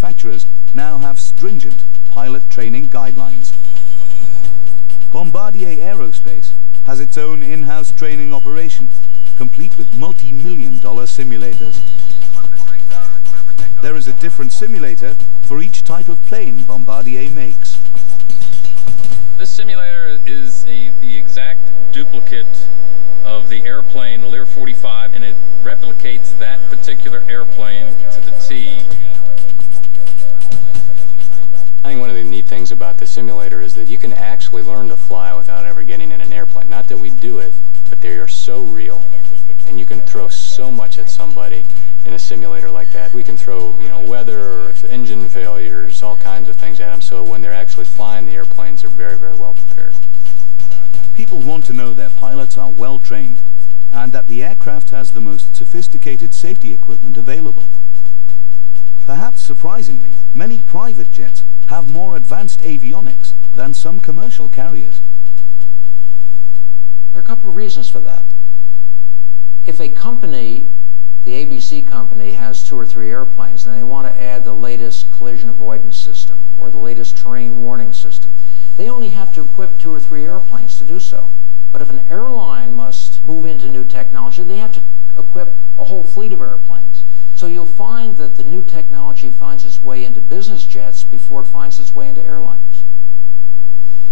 manufacturers now have stringent pilot training guidelines. Bombardier Aerospace has its own in-house training operation, complete with multi-million-dollar simulators. There is a different simulator for each type of plane Bombardier makes. This simulator is the exact duplicate of the airplane, the Lear 45, and it replicates that particular airplane to the T. I think one of the neat things about the simulator is that you can actually learn to fly without ever getting in an airplane. Not that we do it, but they are so real, and you can throw so much at somebody in a simulator like that. We can throw, weather or engine failures, all kinds of things at them, so when they're actually flying the airplanes, they're very, very well prepared. People want to know their pilots are well trained and that the aircraft has the most sophisticated safety equipment available. Perhaps surprisingly, many private jets have more advanced avionics than some commercial carriers. There are a couple of reasons for that. If a company, the ABC company, has 2 or 3 airplanes and they want to add the latest collision avoidance system or the latest terrain warning system, they only have to equip 2 or 3 airplanes to do so. But if an airline must move into new technology, they have to equip a whole fleet of airplanes. So you'll find that the new technology finds its way into business jets before it finds its way into airliners.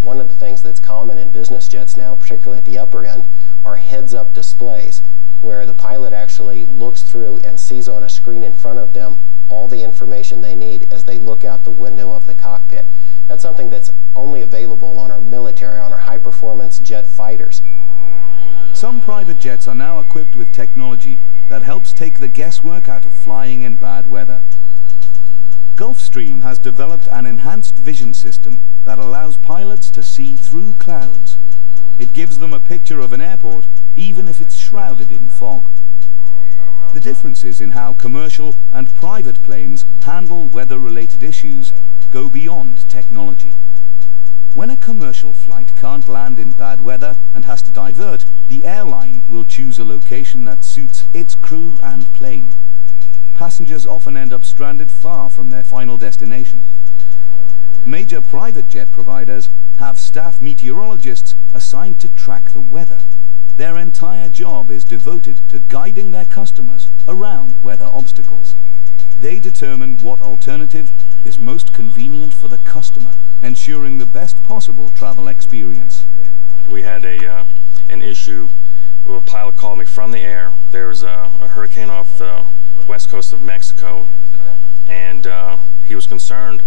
One of the things that's common in business jets now, particularly at the upper end, are heads-up displays, where the pilot actually looks through and sees on a screen in front of them all the information they need as they look out the window of the cockpit. That's something that's only available on our military, on our high-performance jet fighters. Some private jets are now equipped with technology that helps take the guesswork out of flying in bad weather. Gulfstream has developed an enhanced vision system that allows pilots to see through clouds. It gives them a picture of an airport, even if it's shrouded in fog. The differences in how commercial and private planes handle weather-related issues go beyond technology. When a commercial flight can't land in bad weather and has to divert, the airline will choose a location that suits its crew and plane. Passengers often end up stranded far from their final destination. Major private jet providers have staff meteorologists assigned to track the weather. Their entire job is devoted to guiding their customers around weather obstacles. They determine what alternative is most convenient for the customer, ensuring the best possible travel experience. We had an issue where a pilot called me from the air. There was a hurricane off the west coast of Mexico, and he was concerned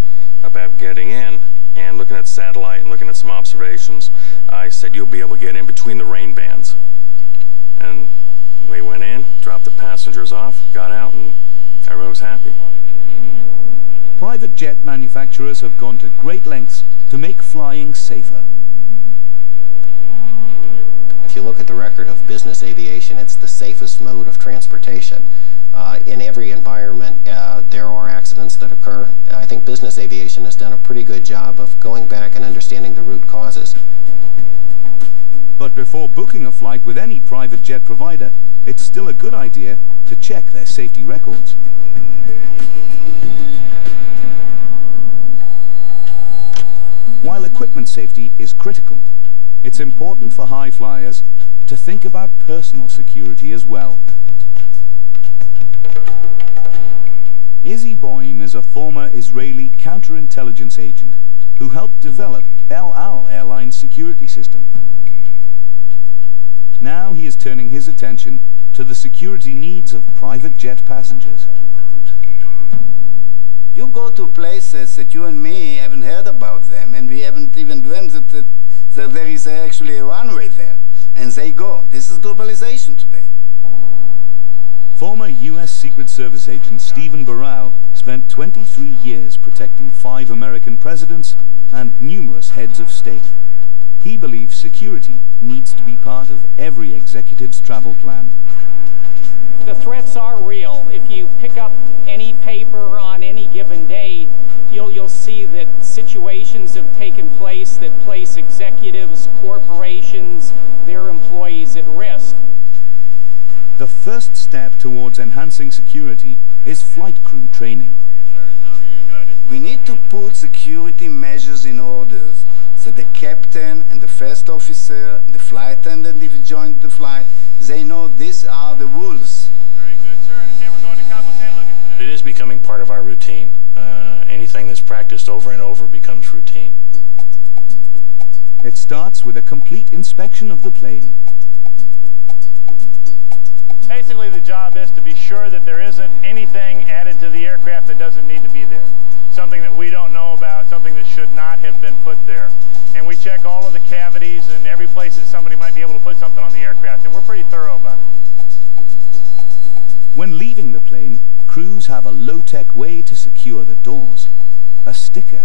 about getting in, and looking at satellite and looking at some observations, I said, you'll be able to get in between the rain bands. And we went in, dropped the passengers off, got out, and everyone was happy. Private jet manufacturers have gone to great lengths to make flying safer. If you look at the record of business aviation, it's the safest mode of transportation. In every environment, there are accidents that occur. I think business aviation has done a pretty good job of going back and understanding the root causes. But before booking a flight with any private jet provider, it's still a good idea to check their safety records. While equipment safety is critical, it's important for high flyers to think about personal security as well. Izzy Boyne is a former Israeli counterintelligence agent who helped develop El Al Airlines' security system. Now he is turning his attention to the security needs of private jet passengers. You go to places that you and me haven't heard about them, and we haven't even dreamt that there is actually a runway there. And they go. This is globalization today. Former U.S. Secret Service agent Stephen Barrow spent 23 years protecting 5 American presidents and numerous heads of state. He believes security needs to be part of every executive's travel plan. The threats are real. If you pick up any paper on any given day, you'll see that situations have taken place that place executives, corporations, their employees at risk. The first step towards enhancing security is flight crew training. put security measures in order so the captain and the first officer, the flight attendant, if you joined the flight, they know these are the rules. Very good, sir. I understand we're going to Cabo San Lucas today. It is becoming part of our routine. Anything that's practiced over and over becomes routine. It starts with a complete inspection of the plane. Basically, the job is to be sure that there isn't anything added to the aircraft that doesn't need to be there. Something that we don't know about, something that should not have been put there. And we check all of the cavities and every place that somebody might be able to put something on the aircraft, and we're pretty thorough about it. When leaving the plane, crews have a low-tech way to secure the doors. A sticker.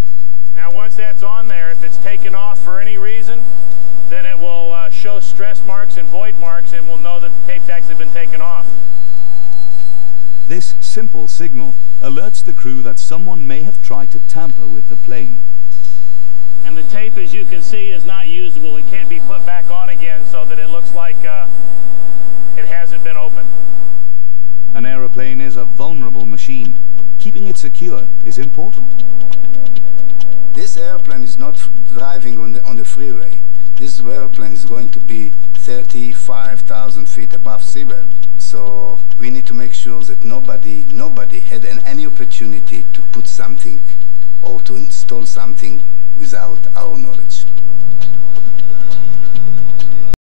Now, once that's on there, if it's taken off for any reason, then it will show stress marks and void marks, and we'll know that the tape's actually been taken off. This simple signal alerts the crew that someone may have tried to tamper with the plane. And the tape, as you can see, is not usable. It can't be put back on again so that it looks like it hasn't been opened. An aeroplane is a vulnerable machine. Keeping it secure is important. This airplane is not driving on the freeway. This airplane is going to be 35,000 feet above sea level. So we need to make sure that nobody had any opportunity to put something or to install something without our knowledge.